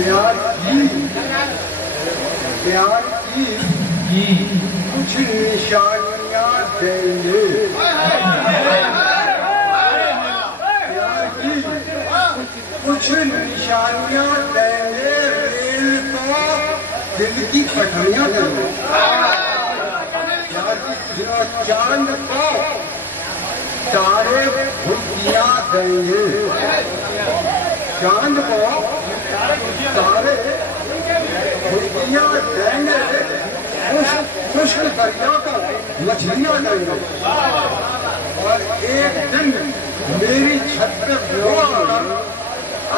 प्यार की कुछ निशानियां देंगे। प्यार की कुछ निशानियां देंगे, रेल को दिल की पटरियां देंगे। प्यार की चांद को तारे भुजियां देंगे। चांद को तारे भुजियां देंगे, खुश्क दरिया को मछलियां देंगे। और एक दिन मेरी छत पे वो आकर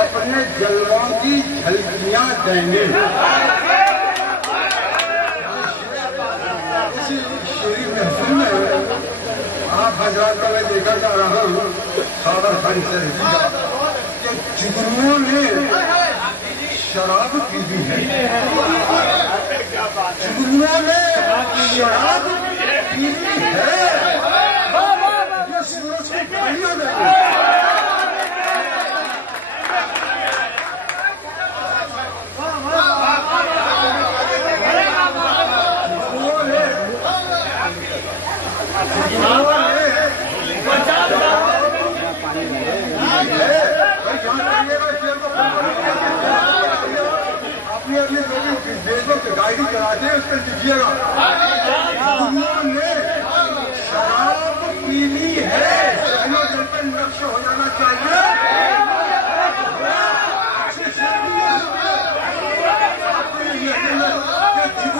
अपने जलवों की झलकियां देंगे। इसी शेरी महफिल में आप हजरात का मैं देखा जा रहा हूँ साबर खानी से कि जुगनुओं ने शराब पी दी है। जुगनुओं ने शराब पी दी है। ये सूरज की गालियां देते हैं। अपनी अपनी देशों से गाड़ी चलाते हैं, उस पर दीजिएगा। उन्होंने शराब पी ली है, जल पर नक्श हो जाना चाहिए।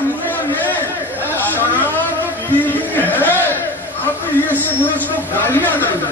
उन्होंने शराब पी ली है, अब ये सूरज को गालियां देंगे।